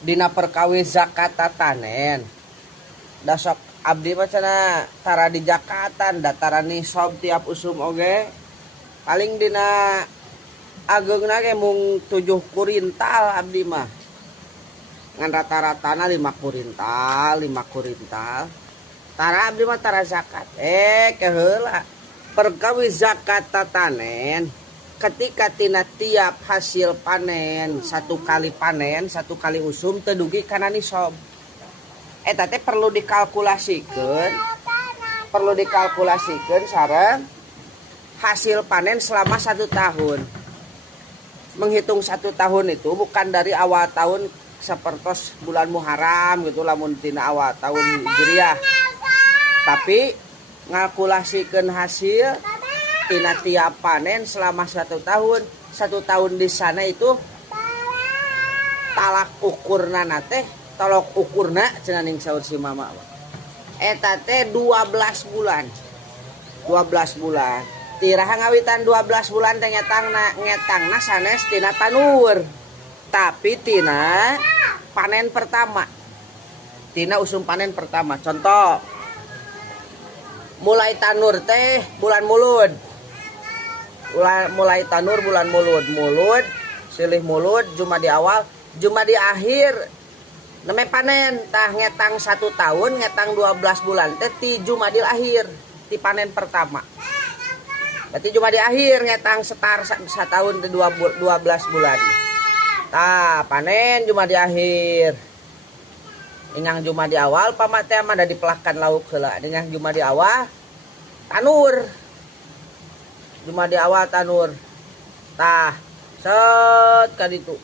dina perkawis zakat tatanen dasok abdi mah cenah tara di zakatan dataran nisab tiap usum oge paling dina ageungna ge mung 7 kurintal abdi mah ngan rata-ratana 5 kurintal tara abdi mah tara zakat keheula perkawis zakat tatanen ketika tina tiap hasil panen satu kali usum tedugi kana nisab eta teh perlu dikalkulasikeun sareng hasil panen selama 1 tahun. Menghitung 1 tahun itu bukan dari awal tahun sepertos bulan Muharram gitu lamun tina awal tahun Hijriah, tapi ngalkulasikeun hasil tina tiap panen selama 1 tahun. 1 tahun di sana itu talak ukurna teh tolok ukurna cenah ning saur si mama eta teh 12 bulan tiraha ngawitan 12 bulan teh ngetangna sanes tina tanur tapi tina panen pertama tina usum panen pertama. Contoh mulai tanur teh bulan mulud, mulai tanur bulan mulud silih mulud Jumadi awal Jumadi akhir neme panen tah ngetang 1 tahun ngetang 12 bulan teh ti Jumadil akhir ti panen pertama. Berarti Jumadi akhir ngetang setar 1 tahun 12 bulan. Tah panen Jumadi akhir. Ingang Jumadi awal pamate mah da dipelahkan lauk heula. Ingang Jumadi awal tanur. Jumadi awal tanur. Tah set ka ditu.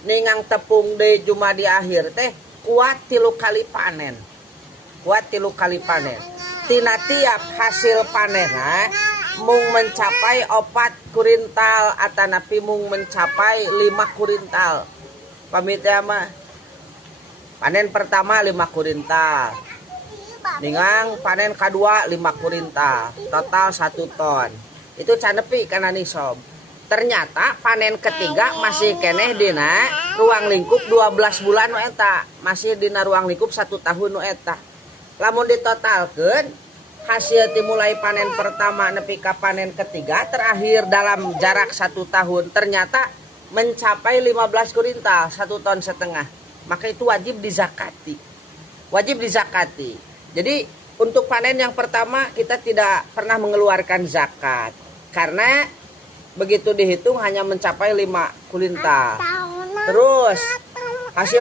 Ningang tepung de Jumadi akhir teh kuat 3 kali panen. Tina tiap hasil panenna mung mencapai 4 kurintal atanapi mung mencapai 5 kurintal. Pamit mah panen pertama 5 kurintal. Ningang panen kedua 5 kurintal. Total 1 ton. Itu canepi kana nisab. Ternyata panen ketiga masih keneh dina ruang lingkup 12 bulan nu eta. Masih dina ruang lingkup 1 tahun nu eta. Lamun ditotalkeun hasil dimulai panen pertama nepi ka panen ketiga terakhir dalam jarak 1 tahun ternyata mencapai 15 kurintal 1,5 ton. Maka itu wajib dizakati. Jadi untuk panen yang pertama kita tidak pernah mengeluarkan zakat karena begitu dihitung hanya mencapai 5 kuintal. Terus hasil